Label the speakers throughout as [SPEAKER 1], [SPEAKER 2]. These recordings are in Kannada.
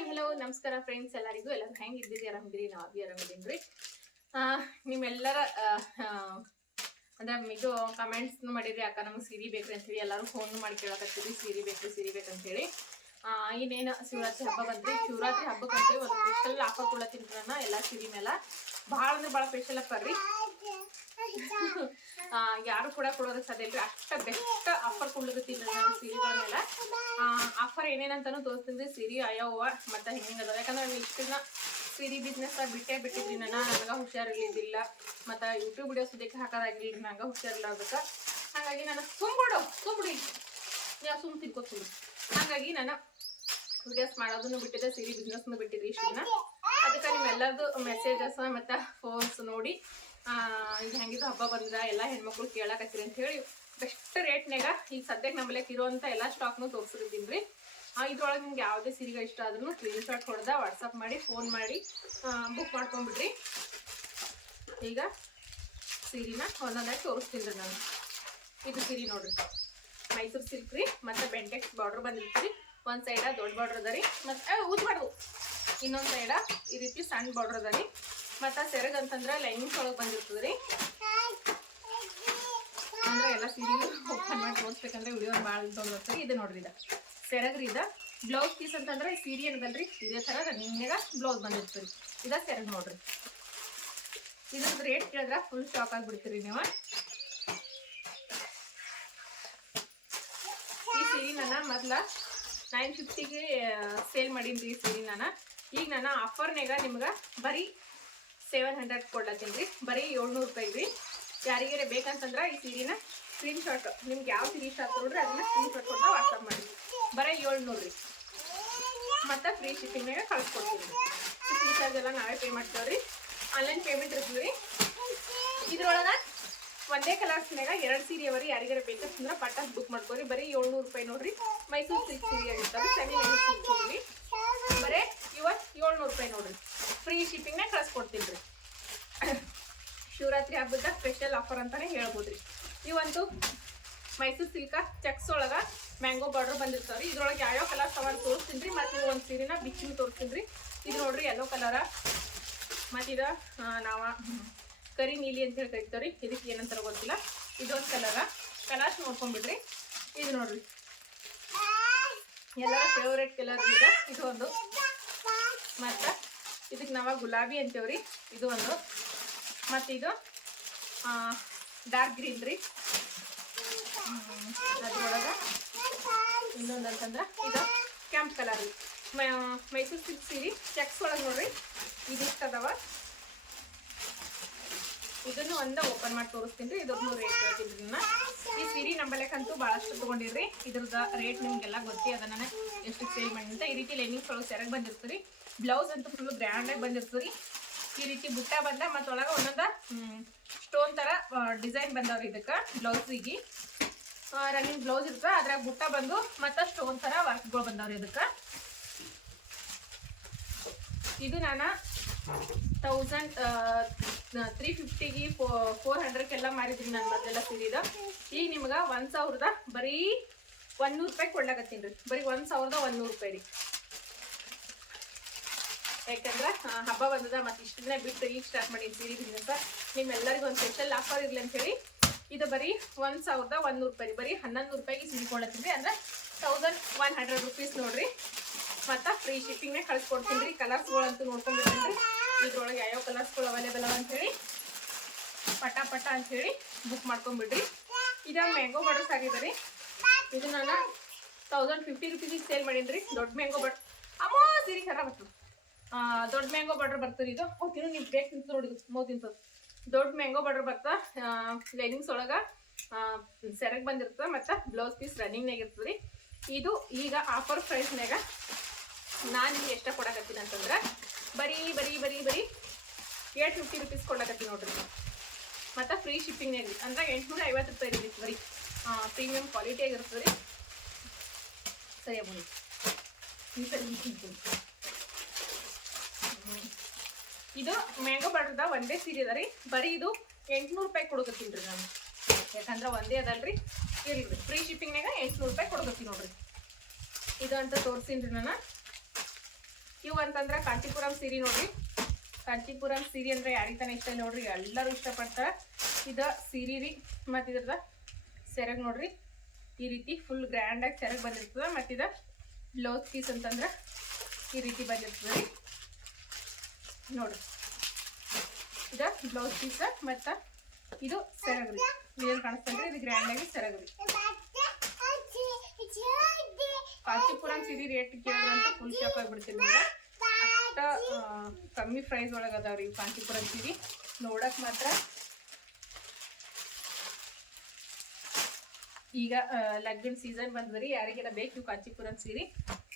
[SPEAKER 1] ಹಾಯ್ ಹಲೋ ನಮಸ್ಕಾರ ಫ್ರೆಂಡ್ಸ್ ಎಲ್ಲರಿಗೂ. ಎಲ್ಲರೂ ಹೆಂಗಿದ್ದೀರಿ? ಆರಾಮಿದ್ದೀರಿ? ನಾವು ಬಿ ಆರಾಮಿದ್ದೀನಿ ರೀ ನಿಮ್ಮೆಲ್ಲರ ಅಂದ್ರೆ ಇದು ಕಮೆಂಟ್ಸ್ ಮಾಡಿರಿ. ಅಕ್ಕ ನಮ್ಗೆ ಸೀರೆ ಬೇಕ್ರಿ ಅಂತ ಹೇಳಿ ಎಲ್ಲರೂ ಫೋನ್ ಮಾಡಿ ಕೇಳಕತ್ತೀರಿ. ಸೀರೆ ಬೇಕು ಸೀರೆ ಬೇಕಂತೇಳಿ ಇನ್ನೇನು ಶಿವರಾತ್ರಿ ಹಬ್ಬ ಬಂದ್ರಿ? ಶಿವರಾತ್ರಿ ಹಬ್ಬಕ್ಕಂತೇಳಿ ಒಂದು ಸ್ಪೆಷಲ್ ಆಫರ್ ಕೊಡ ತಿಂತಾನ ಎಲ್ಲ ಸೀರೆ ಮೇಲೆ. ಭಾಳ ಅಂದ್ರೆ ಭಾಳ ಸ್ಪೆಷಲ್ ಅಪ್ಪ ರೀ ಆ, ಯಾರು ಕೂಡ ಕೊಡೋದಕ್ಕೆ ಸಾಧ್ಯ ಇಲ್ಲ. ಅಷ್ಟ ಬೆಸ್ಟ್ ಆಫರ್ ಕೊಡೋದು ನಾನು ಸೀರೆಗಳ ಮೇಲೆ ಆಫರ್ ಏನೇನಂತಾನು ತೋರಿಸ್ತೀನಿ ಸಿರಿ ಅಯ್ಯವ್ವ ಮತ್ತೆ ಅದಾವ. ಯಾಕಂದ್ರೆ ನಾನು ಇಷ್ಟು ದಿನ ಸೀರೆ ಬಿಸ್ನೆಸ್ ಬಿಟ್ಟೇ ಬಿಟ್ಟಿದ್ರಿ ನಾನು ನನಗೆ ಹುಷಾರಿರ್ಲಿದ್ದಿಲ್ಲ. ಮತ್ತು ಯೂಟ್ಯೂಬ್ ವಿಡಿಯೋಸ್ ಇದಕ್ಕೆ ಹಾಕೋದಾಗಿಲ್ಲ ನಂಗೆ ಹುಷಾರಿಲ್ಲ ಅದಕ್ಕೆ. ಹಾಗಾಗಿ ನಾನು ಸುಮ್ಬಿಡು ಸುಮ್ಬಿಡಿ. ಯಾವ ಸುಮ್ ತಿನ್ಕೋತೀನಿ ಹಾಗಾಗಿ ನಾನು ವಿಡಿಯೋಸ್ ಮಾಡೋದನ್ನು ಬಿಟ್ಟಿದ್ದೆ, ಸಿರಿ ಬಿಸ್ನೆಸ್ನು ಬಿಟ್ಟಿದ್ರಿ ಇಷ್ಟು ದಿನ ಅದಕ್ಕೆ ನಿಮ್ಮೆಲ್ಲರದು ಮೆಸೇಜಸ್ ಮತ್ತು ಫೋನ್ಸ್ ನೋಡಿ. ಆ, ಇದು ಹೆಂಗಿದು ಹಬ್ಬ ಬಂದ ಎಲ್ಲ ಹೆಣ್ಮಕ್ಳು ಕೇಳಕತ್ತೀರಿ ಅಂತ ಹೇಳಿ ಬೆಸ್ಟ್ ರೇಟ್ನಾಗ ಈಗ ಸದ್ಯಕ್ಕೆ ನಮ್ಮಲ್ಲಿ ಇರುವಂಥ ಎಲ್ಲ ಸ್ಟಾಕ್ನು ತೋರಿಸಿರ್ತೀನಿ ರೀ ಇದ್ರೊಳಗೆ ನಿಮ್ಗೆ ಯಾವುದೇ ಸೀರೆಗಳು ಇಷ್ಟ ಆದ್ರೂ ಸ್ಕ್ರೀನ್ ಶಾಟ್ ಹೊಡೆದ ವಾಟ್ಸಪ್ ಮಾಡಿ ಫೋನ್ ಮಾಡಿ ಬುಕ್ ಮಾಡ್ಕೊಂಡ್ಬಿಡ್ರಿ ಈಗ ಸೀರೆನ ಒಂದೊಂದಾಗಿ ತೋರಿಸ್ತೀನಿ ರೀ ನಾನು. ಇದು ಸೀರೆ ನೋಡ್ರಿ. ಮೈಸೂರು ಸಿಲ್ಕ್ ರೀ ಮತ್ತು ಬೆಂಟೆಕ್ಸ್ ಬಾರ್ಡ್ರ್ ಬಂದಿರ್ತೀರಿ. ಒಂದು ಸೈಡ ದೊಡ್ಡ ಬಾರ್ಡ್ರ್ ಅದ ರೀ ಮತ್ತು ಊದ್ಬಾರ್ದು ಇನ್ನೊಂದು ಸೈಡ ಈ ರೀತಿ ಸಣ್ಣ ಬಾರ್ಡ್ರ್ ಅದ ರೀ. ಮತ್ತು ಸೆರಗ್ ಅಂತಂದ್ರೆ ಲೈನಿಂಗ್ಸ್ ಒಳಗೆ ಬಂದಿರ್ತದೆ ರೀ ಅಂದ್ರೆ ಎಲ್ಲ ಸೀರೆ ಓಪನ್ ಮಾಡಿ ತೋರಿಸ್ಬೇಕಂದ್ರೆ ವಿಡಿಯೋ ಭಾಳ ತೊಗೊಂಡ್ರಿ ಇದು ನೋಡ್ರಿ ಇದು. ಸೆರಗ್ರಿ ಇದು. ಬ್ಲೌಸ್ ಪೀಸ್ ಅಂತಂದ್ರೆ ಸೀರೆ ಏನದಲ್ರಿ? ಇದೇ ಥರ ರನ್ನಿಂಗ್ನಾಗ ಬ್ಲೌಸ್ ಬಂದಿರ್ತದೆ ಇದ ಸೆರಗ್ ನೋಡ್ರಿ. ಇದ್ರದ್ದು ರೇಟ್ ಕೇಳಿದ್ರೆ ಫುಲ್ ಸ್ಟಾಕ್ ಆಗಿಬಿಡ್ತೀರಿ ನೀವು. ಈ ಸೀರೆ ನಾನು ಮೊದ್ಲ ನೈನ್ ಫಿಫ್ಟಿಗೆ ಸೇಲ್ ಮಾಡೀನಿ ರೀ ಈ ಸೀರೆ ನಾನು. ಈಗ ನಾನು ಆಫರ್ನಾಗ ನಿಮ್ಗೆ ಬರೀ ಸೆವೆನ್ ಹಂಡ್ರೆಡ್ ಕೊಡ್ಲತ್ತೀನಿ ರೀ. ಬರೀ ಏಳ್ನೂರು ರೂಪಾಯಿ ರೀ. ಯಾರಿಗಾರ ಬೇಕಂತಂದ್ರೆ ಈ ಸೀರೆನ ಸ್ಕ್ರೀನ್ಶಾಟ್ ನಿಮ್ಗೆ ಯಾವ ಸೀರೆ ಇಷ್ಟ ನೋಡ್ರಿ, ಅದನ್ನ ಸ್ಕ್ರೀನ್ಶಾಟ್ ಕೊಟ್ಟು ವಾಟ್ಸಪ್ ಮಾಡಿ. ಬರೀ ಏಳ್ನೂರು ರೀ. ಮತ್ತು ಫ್ರೀ ಶಿಪ್ಪಿಂಗ್ನಾಗ ಕಳ್ಸ್ಕೊಡ್ತೀವಿ ಶಿಪ್ಪಿಂಗ್ ಚಾರ್ಜ್ ಎಲ್ಲ ನಾವೇ ಪೇ ಮಾಡ್ತೇವೆ ರೀ ಆನ್ಲೈನ್ ಪೇಮೆಂಟ್ ಇರ್ತೀವಿ ರೀ. ಇದ್ರೊಳಗೆ ಒಂದೇ ಕಲರ್ಸ್ನಾಗ ಎರಡು ಸೀರೆ ಅವರಿ ಯಾರಿಗಾರ ಬೇಕಂದ್ರೆ ಪಟ್ಟ ಬುಕ್ ಮಾಡ್ಕೋರಿ. ಬರೀ ಏಳ್ನೂರು ರೂಪಾಯಿ ನೋಡ್ರಿ. ಮೈಸೂರು ಸಿಲ್ಕ್ ಸೀರೆ ಆಗಿರ್ತಾವೆ ಸೆಮಿ ಮೈಸೂರು ಸಿಲ್ಕ್ ಬರೀ ಇವತ್ತು ಏಳ್ನೂರು ರೂಪಾಯಿ ನೋಡ್ರಿ. ಫ್ರೀ ಶಿಪ್ಪಿಂಗ್ನಾಗ ಕಳ್ಸ್ಕೊಡ್ತೀನಿ ರೀ. ಶಿವರಾತ್ರಿ ಹಬ್ಬದ ಸ್ಪೆಷಲ್ ಆಫರ್ ಅಂತಾನೆ ಹೇಳ್ಬೋದ್ರಿ. ಇವಂತೂ ಮೈಸೂರು ಸಿಲ್ಕ ಚೆಕ್ಸ್ ಒಳಗೆ ಮ್ಯಾಂಗೋ ಬಾರ್ಡರ್ ಬಂದಿರ್ತಾವ್ರಿ. ಇದ್ರೊಳಗೆ ಯಾವ್ಯಾವ ಕಲರ್ ಸವಾಲ್ ತೋರಿಸ್ತೀನಿ ರೀ. ಮತ್ತು ಒಂದು ಸೀರೆನ ಬಿಚ್ಚಿನ ತೋರಿಸ್ತೀನಿ ರೀ. ಇದು ನೋಡ್ರಿ ಎಲ್ಲೋ ಕಲರ ಮತ್ತಿದ ನಾವ ಕರಿ ನೀಲಿ ಅಂತ ಹೇಳಿ ಕರಿತಾವ್ರಿ ಇದಕ್ಕೆ ಏನಂತಾರ ಗೊತ್ತಿಲ್ಲ. ಇದೊಂದು ಕಲರ ಕಲರ್ಸ್ ನೋಡ್ಕೊಂಡ್ಬಿಡ್ರಿ. ಇದು ನೋಡ್ರಿ. ಎಲ್ಲ ಫೇವ್ರೇಟ್ ಕಲರ್ ಈಗ ಇದು. ಒಂದು. ಮತ್ತು ಇದಕ್ಕೆ ನಾವ ಗುಲಾಬಿ ಅಂತೇವ್ರಿ. ಇದು ಒಂದು. ಮತ್ತು ಇದು ಡಾರ್ಕ್ ಗ್ರೀನ್ ರೀ. ಅದ್ರೊಳಗೆ ಇನ್ನೊಂದು ಅಂತಂದ್ರೆ ಇದು ಕೆಂಪ್ ಕಲರ್ ರೀ. ಮೈಸೂರು ಸಿಲ್ಕ್ ಚೆಕ್ಸ್ ಒಳಗೆ ನೋಡ್ರಿ. ಇದಿಷ್ಟು ಅದಾವ ಇದನ್ನು ಒಂದ ಓಪನ್ ಮಾಡಿ ತೋರಿಸ್ತೀನಿ ರೀ. ಇದ್ರದ್ದು ರೇಟ್ ಹೇಳ್ತೀನಿ ರೀ ನಾನು. ಈ ಸೀರೆ ನಂಬಲೇಕಂತೂ ಭಾಳಷ್ಟು ತೊಗೊಂಡಿರ್ರಿ. ಇದ್ರದ್ದು ರೇಟ್ ನಿಮಗೆಲ್ಲ ಗೊತ್ತಿ ಅದ ನಾನು. ಎಷ್ಟು ಸೇಲ್ ಮಾಡಿ ಅಂತ ಈ ರೀತಿ ಲೈನಿಂಗ್ಸ್ ಒಳಗೆ ಸೆರಗ್ ಬಂದಿರ್ತದೆ ರೀ. ಬ್ಲೌಸ್ ಅಂತೂ ಫುಲ್ ಗ್ರ್ಯಾಂಡಾಗಿ ಬಂದಿರ್ತದೆ ರೀ. ಈ ರೀತಿ ಬುಟ್ಟ ಬಂದ ಮತ್ತೊಳಗೆ ಒಂದೊಂದು ಸ್ಟೋನ್ ಥರ ಡಿಸೈನ್ ಬಂದವ್ರಿ ಇದಕ್ಕೆ ಬ್ಲೌಸಿಗೆ ರನ್ನಿಂಗ್ ಬ್ಲೌಸ್ ಇರ್ತದೆ. ಅದ್ರಾಗ ಬುಟ್ಟ ಬಂದು ಮತ್ತು ಸ್ಟೋನ್ ಥರ ವರ್ಕ್ಗಳು ಬಂದವ್ರಿ ಇದಕ್ಕೆ. ಇದು ನಾನು ತೌಸಂಡ್ ತ್ರೀ ಫಿಫ್ಟಿಗೆ ಫೋರ್ ಹಂಡ್ರೆಡ್ಗೆಲ್ಲ ಮಾರಿದ್ರಿ ನಾನು ಮೊದಲೆಲ್ಲ ಸೀರಿದ. ಈಗ ನಿಮ್ಗೆ ಒಂದು ಸಾವಿರದ ಬರೀ ಒಂದೂರು ರೂಪಾಯಿ ಕೊಡ್ಲಾಕತ್ತೀನಿ ರೀ. ಬರೀ ಒಂದು ಸಾವಿರದ ಒಂದೂರು ರೂಪಾಯಿ ರೀ. ಯಾಕಂದ್ರೆ ಹಬ್ಬ ಬಂದದ ಮತ್ತು ಇಷ್ಟು ದಿನ ಬಿಟ್ಟು ಈಗ ಸ್ಟಾರ್ಟ್ ಮಾಡಿ ಸೀರೆ ಬಿಸ್ನೆಸ್ ನಿಮ್ಮೆಲ್ಲರಿಗೂ ಒಂದು ಸ್ಪೆಷಲ್ ಆಫರ್ ಇರಲಿ ಅಂತೇಳಿ ಇದು ಬರೀ ಒಂದು ಸಾವಿರದ ಒಂದೂರು ರೂಪಾಯಿ ಬರೀ ಹನ್ನೊಂದು ರೂಪಾಯಿಗೆ ಸೀರೆ ಕೊಡ್ಲತ್ತೀನಿ ಅಂದ್ರೆ ತೌಸಂಡ್ ಒನ್ ಹಂಡ್ರೆಡ್ ರುಪೀಸ್ ನೋಡ್ರಿ. ಮತ್ತು ಫ್ರೀ ಶಿಪ್ಪಿಂಗ್ನೇ ಕಳ್ಸಿಕೊಡ್ತೀನಿ ರೀ. ಕಲರ್ಸ್ಗಳಂತೂ ನೋಡ್ಕೊಂಡಿರ್ತೀನಿ ಇದ್ರೊಳಗೆ ಯಾವ್ಯಾವ ಕಲರ್ಸ್ಗಳು ಅವೈಲೇಬಲ್ ಅವ ಅಂತೇಳಿ ಪಟ ಪಟ ಅಂತೇಳಿ ಬುಕ್ ಮಾಡ್ಕೊಂಬಿಡ್ರಿ ಇದು ಮ್ಯಾಂಗೋ ಬಟರ್ಸ್ ಆಗಿದೆ ರೀ. ಇದು ನಾನು ತೌಸಂಡ್ ಫಿಫ್ಟಿ ರುಪೀಸಿಗೆ ಸೇಲ್ ಮಾಡೀನಿ ರೀ. ದೊಡ್ಡ ಮ್ಯಾಂಗೋ ಬಟರ್ ಅಮ್ಮ, ಸೀರೆ ಖರಾಬ್ ಬರ್ತದೆ ದೊಡ್ಡ ಮ್ಯಾಂಗೋ ಬಟರ್ ಬರ್ತದೆ ಇದು. ಹೋಗ್ತೀನಿ ನೀವು ಬೇಕು ತಿಂತ ನೋಡಿ ಮೌ ತಿಂತದ ದೊಡ್ಡ ಮ್ಯಾಂಗೋ ಬಟರ್ ಬರ್ತಾ ಲೈನಿಂಗ್ಸ್ ಒಳಗೆ ಸೆರಗ್ ಬಂದಿರ್ತದೆ, ಮತ್ತು ಬ್ಲೌಸ್ ಪೀಸ್ ರನ್ನಿಂಗ್ನಾಗ ಇರ್ತದೆ ರೀ. ಇದು ಈಗ ಆಫರ್ ಪ್ರೈಸ್ನಾಗ ನಾನು ನಿಮ್ಗೆ ಎಷ್ಟ ಕೊಡಕತ್ತೀನಿ ಅಂತಂದ್ರೆ ಬರೀ ಬರೀ ಬರೀ ಬರೀ ಏಟ್ ಫಿಫ್ಟಿ ರುಪೀಸ್ ಕೊಡಕತ್ತೀನಿ ನೋಡ್ರಿ. ಮತ್ತು ಫ್ರೀ ಶಿಪ್ಪಿಂಗ್ ರೀ. ಅಂದ್ರೆ ಎಂಟುನೂರ ಐವತ್ತು ರೂಪಾಯಿ ಇರಲಿ ಬರೀ ಪ್ರೀಮಿಯಂ ಕ್ವಾಲಿಟಿ ಆಗಿರ್ತದೆ ರೀ. ಸರಿ ಬನ್ನಿ ಈ ಸರಿ ಈ ಇದು ಮ್ಯಾಂಗೋ ಬಾರ್ಡ್ರದ ಒಂದೇ ಸೀರೆ ಅದ ರೀ. ಬರೀ ಇದು ಎಂಟ್ನೂರು ರೂಪಾಯಿ ಕೊಡಕತ್ತೀನಿ ರೀ ನಾನು. ಯಾಕಂದ್ರೆ ಒಂದೇ ಅದಲ್ರಿ ಇರಲಿ ಫ್ರೀ ಶಿಪ್ಪಿಂಗ್ನಾಗ ಎಂಟುನೂರು ರೂಪಾಯಿ ಕೊಡಕತ್ತೀನಿ ನೋಡ್ರಿ. ಇದು ಅಂತ ತೋರಿಸ್ತೀನಿ ರೀ ನಾನು. ಇವು ಅಂತಂದ್ರೆ ಕಾಂಚಿಪುರಂ ಸೀರೆ ನೋಡ್ರಿ. ಕಾಂಚಿಪುರಂ ಸೀರೆ ಅಂದ್ರೆ ಯಾರಿತಾನೆ ತಾನೇ ಇಷ್ಟ ನೋಡ್ರಿ, ಎಲ್ಲರೂ ಇಷ್ಟಪಡ್ತಾರೆ. ಇದು ಸೀರೆ ರೀ, ಮತ್ತು ಇದ್ರದ ಸೆರಗ್ ನೋಡ್ರಿ. ಈ ರೀತಿ ಫುಲ್ ಗ್ರ್ಯಾಂಡಾಗಿ ಸೆರಗ್ ಬಂದಿರ್ತದೆ ಇದು ಬ್ಲೌಸ್ ಪೀಸ್ ಅಂತಂದ್ರೆ ಈ ರೀತಿ ಬಂದಿರ್ತದೆ ರೀ. ನೋಡ್ರಿ. ಇದು ಬ್ಲೌಸ್ ಪೀಸ್ ಮತ್ತು ಇದು ಸೆರಗ್ರಿ ಏನು ಕಾಣಿಸ್ತಂದ್ರೆ ಇದು ಗ್ರ್ಯಾಂಡಾಗಿ ಸೆರಗ್ ರೀ ಕಾಂಚೀಪುರಂ ಸೀರೆ ರೇಟ್ ಕೇಳಿದ್ರಂತ ಫುಲ್ ಶಾಕ್ ಆಗಿಬಿಡ್ತೀನಿ ಅಷ್ಟ ಕಮ್ಮಿ ಪ್ರೈಸ್ ಒಳಗೆ ಅದಾವ್ರಿ ಇವು ಕಾಂಚಿಪುರಂ ಸೀರೆ ನೋಡಕ್ ಮಾತ್ರ. ಈಗ ಲಗ್ನ ಸೀಸನ್ ಬಂದ್ರಿ ಯಾರಿಗೆಲ್ಲ ಬೇಕು ಕಾಂಚಿಪುರಂ ಸೀರೆ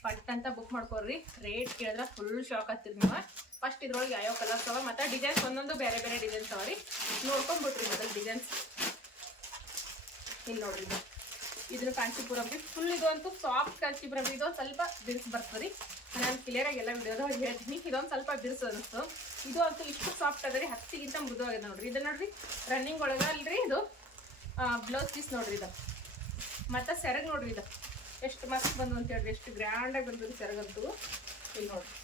[SPEAKER 1] ಪಟ್ ಅಂತ ಬುಕ್ ಮಾಡ್ಕೊಳ್ರಿ ರೇಟ್ ಕೇಳಿದ್ರೆ ಫುಲ್ ಶಾಕ್ ಆಗ್ತೀರಿ ನೀವು. ಫಸ್ಟ್ ಇದ್ರೊಳಗೆ ಯಾವ್ಯಾವ ಕಲರ್ಸ್ ಅವ ಮತ್ತು ಡಿಸೈನ್ಸ್ ಒಂದೊಂದು ಬೇರೆ ಬೇರೆ ಡಿಸೈನ್ಸ್ ಅವ ರೀ. ನೋಡ್ಕೊಂಡ್ಬಿಟ್ರಿ ಮೊದಲು ಡಿಸೈನ್ಸ್ ಇಲ್ಲಿ ನೋಡ್ರಿ. ಇದನ್ನ ಕಾಂಚಿಪುರ ಫುಲ್ ಇದು ಅಂತೂ ಸಾಫ್ಟ್ ಕಾಂಚಿಪುರ ಇದು ಸ್ವಲ್ಪ ಬಿರ್ಸ್ ಬರ್ತದೆ ನಾನು ಕ್ಲಿಯರ್ ಆಗಿ ಎಲ್ಲ ವಿಡಿಯೋದಾಗ ಹೇಳ್ತೀನಿ. ಇದೊಂದು ಸ್ವಲ್ಪ ಬಿರ್ಸ್ ಅನಿಸ್ತು ಇದು ಅಂತೂ ಇಷ್ಟು ಸಾಫ್ಟ್ ಅದ ರೀ. ಹತ್ತಿಗಿಂತ ಮೃದುವಾಗಿದೆ ನೋಡ್ರಿ. ಇದು ನೋಡ್ರಿ. ರನ್ನಿಂಗ್ ಒಳಗೆ ಅಲ್ರಿ ಇದು ಬ್ಲೌಸ್ ಪೀಸ್ ನೋಡ್ರಿ ಇದು. ಮತ್ತು ಸೆರಗ್ ನೋಡ್ರಿ ಇದು. ಎಷ್ಟು ಮಸ್ತ್ ಬಂದು ಅಂತ ಹೇಳ್ರಿ. ಎಷ್ಟು ಗ್ರ್ಯಾಂಡಾಗಿ ಬಂದ್ರಿ ಸೆರಗಂತೂ ಇಲ್ಲಿ ನೋಡ್ರಿ.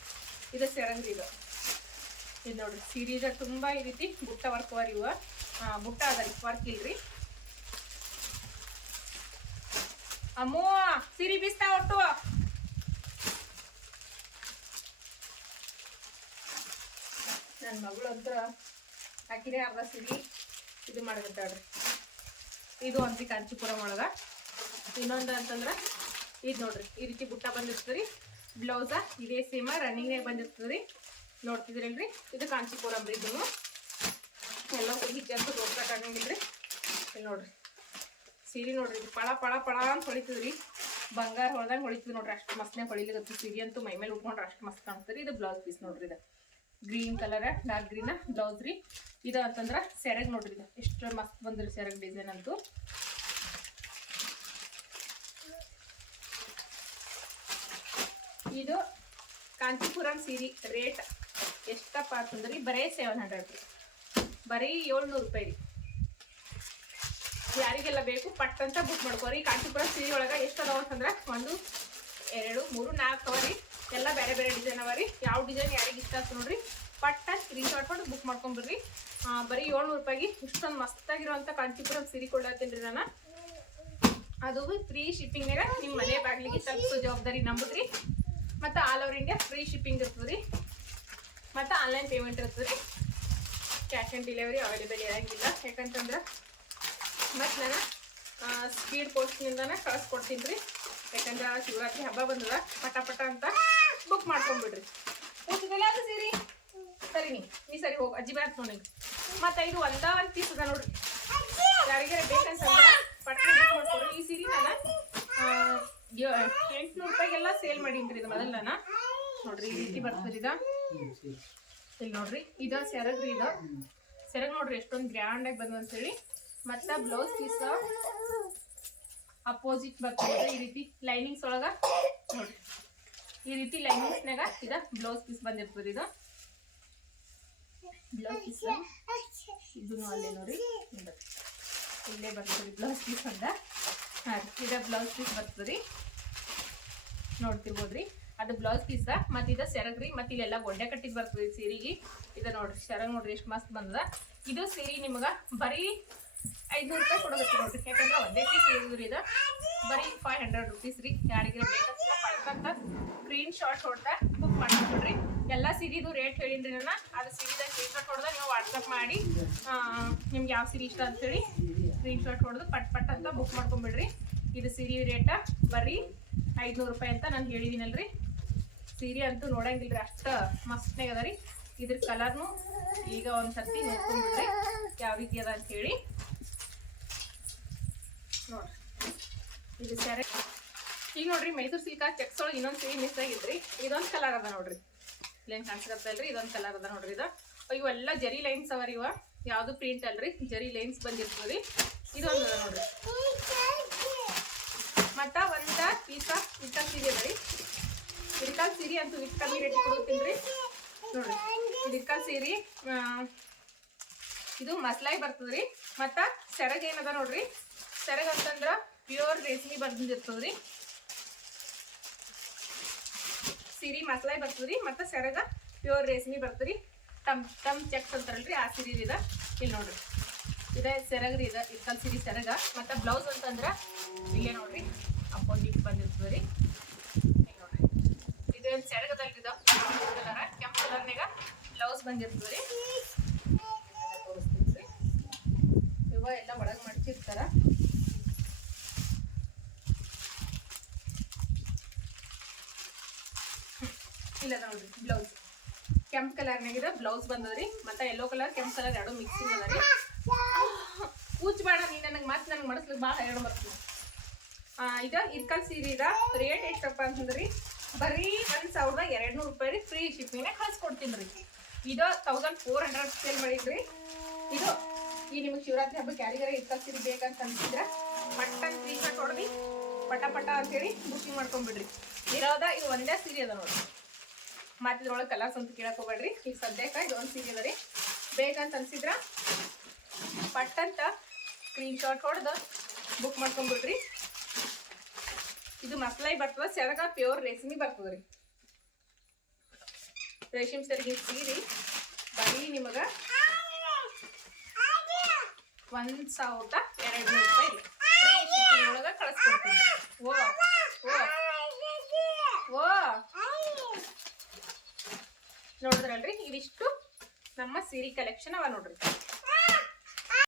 [SPEAKER 1] ಇದು ಸೆರಗ್ ರೀ ಇದು. ಇದು ನೋಡ್ರಿ. ಸೀರೀಸ್ ತುಂಬ ಈ ರೀತಿ ಬುಟ್ಟ ವರ್ಕ್ ಇವ. ಬುಟ್ಟ ಅದ ರೀ. ವರ್ಕ್ ಇಲ್ರಿ. ಅಮ್ಮೋ, ಸಿರಿ ಬೀಸ್ತಾ ಒಟ್ಟು. ನನ್ನ ಮಗಳು ಅಂತ ಹಾಕಿನೇ ಅರ್ಧ ಸಿರಿ. ಇದು ಮಾಡಕತ್ತಾಳ್ರಿ ಇದು ಒಂದು ಕಾಂಚಿಪುರ ಒಳಗ. ಇನ್ನೊಂದು ಅಂತಂದ್ರೆ, ಇದು ನೋಡ್ರಿ, ಈ ರೀತಿ ಬುಟ್ಟ ಬಂದಿರ್ತದ್ರಿ ಬ್ಲೌಸ ಇದೇ ಸೇಮ ರನ್ನಿಂಗ್ ಬಂದಿರ್ತದ್ರಿ ನೋಡ್ತಿದ್ರಲ್ರಿ ಇದು ಕಾಂಚಿಪುರಂ ರೀ ಇದನ್ನು. ಎಲ್ಲ ಹೋಗಿ ಜಾಸ್ತಿ ಹೋಗ್ಬೇಕಾಗಂಗಿಲ್ರಿ. ಇಲ್ಲಿ ನೋಡ್ರಿ. ಸೀರೆ ನೋಡ್ರಿ ಪಳ ಪಳ ಪಳ ಅಂತ ಹೊಳಿತದ್ರಿ ಬಂಗಾರ ಹೊಳ್ದಂಗೆ ಹೊಳಿತದ ನೋಡ್ರಿ, ಅಷ್ಟು ಮಸ್ತ್ನಾಗ ಹೊಳಿಲಿಗತ್ತು ಸೀರೆ ಅಂತೂ ಮೈ ಮೇಲೆ ಉಟ್ಕೊಂಡ್ರೆ ಅಷ್ಟು ಮಸ್ತ್ ಕಾಣ್ತದ್ರಿ ಇದು ಬ್ಲೌಸ್ ಪೀಸ್ ನೋಡ್ರಿ ಇದು. Green colour dark green blouse ರೀ. ಇದು ಅಂತಂದ್ರ ಸೆರಗ್ ನೋಡ್ರಿ ಇದು. ಎಷ್ಟು ಮಸ್ತ್ ಬಂದ್ರಿ ಸೆರಗ್ ಡಿಸೈನ್ ಅಂತೂ. ಇದು ಕಾಂಚಿಪುರಂ ಸೀರೆ ರೇಟ್ ಎಷ್ಟಪ್ಪ ಅಂತಂದ್ರೆ ಬರೀ ಸೆವೆನ್ ಹಂಡ್ರೆಡ್ ರೀ. ಬರೀ ಏಳ್ನೂರು ರೂಪಾಯಿ ರೀ. ಯಾರಿಗೆಲ್ಲ ಬೇಕು ಪಟ್ ಅಂತ ಬುಕ್ ಮಾಡ್ಕೋರಿ ಕಾಂಚೀಪುರ ಸೀರೆ ಒಳಗೆ ಎಷ್ಟು ಅದಾವ ಅಂತಂದ್ರೆ ಒಂದು, ಎರಡು, ಮೂರು, ನಾಲ್ಕು ಅವ ರೀ. ಎಲ್ಲ ಬೇರೆ ಬೇರೆ ಡಿಸೈನ್ ಅವ ಯಾವ ಡಿಸೈನ್ ಯಾರಿಗೆ ಇಷ್ಟ ಆಗ್ತದೆ ನೋಡ್ರಿ. ಪಟ್ಟ ಸ್ಕ್ರೀನ್ ಶಾಟ್ ಮಾಡಿ ಬುಕ್ ಮಾಡ್ಕೊಂಬಿಡ್ರಿ ಬರೀ ಏಳ್ನೂರು ರೂಪಾಯಿಗೆ ಇಷ್ಟೊಂದು ಮಸ್ತಾಗಿರುವಂಥ ಕಾಂಚೀಪುರಂ ಸೀರೆ ಕೊಡ್ಲತ್ತೀನಿ ರೀ ನಾನು. ಅದು ಫ್ರೀ ಶಿಪ್ಪಿಂಗ್ನಾಗ ನಿಮ್ಮ ಮನೆ ಬಾಗಿಲಿಗೆ ತಲುಪಿಸೋ ಜವಾಬ್ದಾರಿ ನಂಬುದ್ರಿ ಮತ್ತು all over India free shipping ಇರ್ತದೆ ರೀ. ಮತ್ತು ಆನ್ಲೈನ್ ಪೇಮೆಂಟ್ ಇರ್ತದೆ ರೀ. ಕ್ಯಾಶ್ ಆನ್ ಡೆಲಿವರಿ ಅವೈಲೇಬಲ್ ಇರೋಂಗಿಲ್ಲ. ಯಾಕಂತಂದ್ರೆ ಮತ್ತು ನಾನು ಸ್ಪೀಡ್ ಪೋಸ್ಟ್ನಿಂದನೇ ಕಳಿಸ್ಕೊಡ್ತೀನಿ ರೀ. ಯಾಕಂದ್ರೆ ಶಿವರಾತ್ರಿ ಹಬ್ಬ ಬಂದದ, ಪಟ ಪಟ ಅಂತ ಬುಕ್ ಮಾಡ್ಕೊಂಡ್ಬಿಡ್ರಿ ಕೂತಿದಲ್ಲ ಅದು ಸೀರಿ? ಸರಿ ನೀ ನೀ ಸರಿ ಹೋಗಿ, ಅಜ್ಜಿ ಬ್ಯಾತ್ ನೋಡಿ ಮತ್ತು ಇದು ಒಂದ ಒಂದು ಪೀಸ್ ಅದ ನೋಡ್ರಿ. ಯಾರಿಗಾರ ಬೇಕಂತಂದ್ರೆ ಪಟ್ಟ ಬುಕ್ ಮಾಡ್ಕೊಡ್ರಿ. ಈ ಸೀರೆ ನಾನು ಎಂಟ್ನೂರು ರೂಪಾಯಿಗೆಲ್ಲ ಸೇಲ್ ಮಾಡೀನಿ ರೀ ಇದು ಮೊದಲು ನಾನು. ನೋಡ್ರಿ, ಈ ರೀತಿ ಬರ್ತದೆ ಇದ. ಇಲ್ಲಿ ನೋಡ್ರಿ, ಇದ ಸೆರಗ್ರಿ ಇದ. ಸೆರಗ್ ನೋಡ್ರಿ, ಎಷ್ಟೊಂದು ಗ್ರ್ಯಾಂಡ್ ಆಗಿ ಬಂದು ಅಂತೇಳಿ ಮತ್ತ ಬ್ಲೌಸ್ ಪೀಸ್ ಅಪೋಸಿಟ್ ಬರ್ತದೆ ಈ ರೀತಿ ಲೈನಿಂಗ್ಸ್ ಒಳಗ. ನೋಡಿ ಈ ರೀತಿ ಲೈನಿಂಗ್ಸ್ನಾಗ ಇದ ಬ್ಲೌಸ್ ಪೀಸ್ ಬಂದಿರ್ತದೆ ಇದು. ಬ್ಲೌಸ್ ಪೀಸ್ ಇದು ಅಲ್ಲೇ ನೋಡಿ ಇಲ್ಲೇ ಬರ್ತದೆ ಬ್ಲೌಸ್ ಪೀಸ್ ಅಂತ ಹಾಂ ಇದ ಬ್ಲೌಸ್ ಪೀಸ್ ಬರ್ತದೆ ನೋಡ್ತಿರ್ಬೋದ್ರಿ. ಅದು ಬ್ಲೌಸ್ ಪೀಸ ಮತ್ತು ಇದು ಸೆರಗ್ ರೀ ಮತ್ತು ಇಲ್ಲೆಲ್ಲ ಗೊಡ್ಡೆ ಕಟ್ಟಿದ್ ಬರ್ತದೆ ಸೀರೆಗೆ. ಇದು ನೋಡ್ರಿ, ಸೆರಗ್ ನೋಡ್ರಿ ಎಷ್ಟು ಮಸ್ತ್ ಬಂದದ. ಇದು ಸೀರೆ ನಿಮ್ಗೆ ಬರೀ ಐದ್ನೂರು ರೂಪಾಯಿ ಕೊಡೋದಕ್ಕೆ ನೋಡ್ರಿ. ಯಾಕಂದ್ರೆ ಒಂದೇ ಪೀಸ್ ಇರೋದ್ರಿ ಇದು. ಬರೀ ಫೈವ್ ಹಂಡ್ರೆಡ್ ರುಪೀಸ್ ರೀ. ಯಾರಿಗಿರ ಬೇಕಂತ ಪಡ್ಕಂತ ಸ್ಕ್ರೀನ್ ಶಾಟ್ ಹೊಡೆದ ಬುಕ್ ಮಾಡ್ಕೊಡ್ರಿ ಎಲ್ಲ ಸೀರಿದು ರೇಟ್ ಹೇಳಿದ್ರಿ ನಾನು ಅದು ಸೀರಿದ ಸ್ಕ್ರೀನ್ ಶಾಟ್ ಹೊಡೆದ ನೀವು ವಾಟ್ಸಪ್ ಮಾಡಿ ನಿಮ್ಗೆ ಯಾವ ಸೀರೆ ಇಷ್ಟ ಅಂತೇಳಿ ಸ್ಕ್ರೀನ್ ಶಾಟ್ ಹೊಡೆದು ಪಟ್ ಪಟ್ ಅಂತ ಬುಕ್ ಮಾಡ್ಕೊಂಬಿಡ್ರಿ. ಇದು ಸೀರೆ ರೇಟ ಬರೀ ಐದ್ನೂರು ರೂಪಾಯಿ ಅಂತ ನಾನು ಹೇಳಿದ್ದೀನಲ್ರಿ ಸೀರೆ ಅಂತೂ ನೋಡಂಗಿಲ್ರಿ, ಅಷ್ಟ ಮಸ್ತ್ನಾಗ ಅದ ರೀ. ಇದ್ರ ಕಲರ್ನು ಈಗ ಒಂದು ಸರ್ತಿ ನೋಡ್ಕೊಂಡ್ಬಿಡ್ರಿ ಯಾವ ರೀತಿ ಅದ ಅಂತ ಹೇಳಿ ನೋಡ್ರಿ ಇದು ಸ್ಯಾರಿ ಈಗ ನೋಡ್ರಿ ಮೈಸೂರು ಸಿಲ್ಕ ಚೆಕ್ಸ್ ಒಳಗೆ ಇನ್ನೊಂದು ಸೀರೆ ಮಿಸ್ ಆಗಿದ್ರಿ. ಇದೊಂದು ಕಲರ್ ಅದ ನೋಡ್ರಿ. ಇಲ್ಲೇನು ಕಾಣಿಸ್ಕತ್ತಲ್ರಿ ಇದೊಂದು ಕಲರ್ ಅದ ನೋಡ್ರಿ ಇದು. ಇವೆಲ್ಲ ಜರಿ ಲೈನ್ಸ್ ಅವ ರೀ ಇವ. ಯಾವುದು ಪ್ರಿಂಟ್ ಅಲ್ರಿ? ಜರಿ ಲೈನ್ಸ್ ಬಂದಿರ್ತದೆ ಇದೊಂದು ಅದ ನೋಡ್ರಿ. ಮತ್ತ ಒಂದ ಪೀಸ ಇಟ್ಟ ಸೀರೆ ಅದ ರೀ. ಇರ್ಕಾಲ್ ಸೀರೆ ಅಂತೂ ಇಷ್ಟು ಕಮ್ಮಿ ರೇಟ್ ಕೊಡ್ತೀನಿ ರೀ. ನೋಡ್ರಿ. ಸೀರೆ ಇದು ಮಸ್ಲಾಯಿ ಬರ್ತದ್ರಿ. ಮತ್ತು ಸೆರಗ್ ಏನದ ನೋಡ್ರಿ. ಸೆರಗ ಅಂತಂದ್ರೆ ಪ್ಯೂರ್ ರೇಷ್ಮೆ ಬರ್ದಿರ್ತದ್ರಿ ಸೀರೆ ಮಸಾಲೆ ಬರ್ತದ್ರಿ, ಮತ್ತೆ ಸೆರಗ ಪ್ಯೂರ್ ರೇಷ್ಮೆ ಬರ್ತದ್ರಿ. ಟಮ್ ಟಮ್ ಚೆಕ್ಸ್ ಅಂತಾರಲ್ರಿ ಆ ಸೀರೆ ಇದ. ಇಲ್ಲಿ ನೋಡ್ರಿ. ಇದೇ ಸೆರಗ್ರಿ ಇದ ಇರ್ಕಲ್ ಸೀರೆ ಸೆರಗ. ಮತ್ತೆ ಬ್ಲೌಸ್ ಅಂತಂದ್ರೆ ಇಲ್ಲೇ ನೋಡ್ರಿ ಅಪೋಸಿಟ್ ಬಂದಿರ್ತದೆ ರೀ ನೋಡ್ರಿ. ಇದೇನು ಸೆರಗದಲ್ಲಿ ಕೆಂಪು ಕಲರ್ನಾಗ ಬ್ಲೌಸ್ ಬಂದಿರ್ತದೆ ರೀ ತೋರಿಸ್ತೀನಿ ರೀ ಇವ ಎಲ್ಲ ಒಳಗೆ ಮಡ್ಚಿರ್ತಾರ ಇಲ್ಲ ನೋಡ್ರಿ ಬ್ಲೌಸ್ ಕೆಂಪ್ ಕಲರ್ನಾಗಿದ ಬ್ಲೌಸ್ ಬಂದದ್ರಿ. ಮತ್ತೆ ಯೆಲ್ಲೋ ಕಲರ್ ಕೆಂಪ್ ಕಲರ್ ಎರಡು ಮಿಕ್ಸಿಂಗ್ ಅದ ರೀ ಕೂಚ್ ನೀ ನನಗೆ ಮತ್ತೆ ನನಗೆ ಮಡಸ್ಲಿಕ್ಕೆ ಭಾಳ ಎರಡು ಬರ್ತದೆ. ಈಗ ಇರ್ಕಲ್ ಸೀರೆ ಇದ. ರೇಟ್ ಎಷ್ಟಪ್ಪ ಅಂತಂದ್ರಿ? ಬರೀ ಒಂದ್ ಸಾವಿರದ ಎರಡು ನೂರು ರೂಪಾಯಿ ರೀ ಫ್ರೀ ಶಿಪ್ಪಿಂಗ್ನಾಗ ಕಳ್ಸಿಕೊಡ್ತೀನಿ ರೀ ಇದು ತೌಸಂಡ್ ಫೋರ್ ಹಂಡ್ರೆಡ್ ಸೇಲ್ ಮಾಡಿದ್ರಿ. ಇದು ಈ ನಿಮಗೆ ಶಿವರಾತ್ರಿ ಹಬ್ಬಕ್ಕೆ ಯಾರಿಗಾರ ಇರ್ಕಲ್ ಸೀರೆ ಬೇಕಂತ ಅನ್ಸಿದ್ರೆ ಮಟ್ಟನ್ ಸ್ಕ್ರೀನ್ ಶಾಟ್ ಪಟ ಪಟ ಅಂತೇಳಿ ಬುಕಿಂಗ್ ಮಾಡ್ಕೊಂಡ್ಬಿಡ್ರಿ ಇರೋದ ಇದು ಒಂದೇ ಸೀರೆ ಅದ ನೋಡ್ರಿ. ಮತ್ತೆ ಇದ್ರೊಳಗೆ ಕಲರ್ಸ್ ಅಂತ ಕೇಳಕ್ ಹೋಗ್ಬೇಡ್ರಿ. ಈಗ ಸದ್ಯಕ್ಕೆ ಇದೊಂದು ಸೀರೆ ಅದ ರೀ. ಬೇಕಂತ ಅನ್ಸಿದ್ರ ಪಟ್ಟಂತ ಸ್ಕ್ರೀನ್ ಶಾಟ್ ಹೊಡೆದು ಬುಕ್ ಮಾಡ್ಕೊಂಡ್ಬಿಡ್ರಿ ಇದು ಮಸ್ಲೈ ಬರ್ತದ, ಸೆರಗ ಪ್ಯೂರ್ ರೇಷ್ಮಿ ಬರ್ತದ್ರಿ. ರೀ ರೇಷ್ಮೆ ಸೆರಗಿ ಸೀರಿ ಬರೀ ನಿಮಗ ಒಂದು ಸಾವಿರದ ಎರಡು ನೂರು ರೂಪಾಯಿ ಒಳಗ ಕಳಿಸ್ಕೊಡ್ತೀನಿ. ಓ ಓ ನೋಡಿದ್ರಲ್ರಿ? ಇದಿಷ್ಟು ನಮ್ಮ ಸೀರೆ ಕಲೆಕ್ಷನ್ ಅವ ನೋಡ್ರಿ.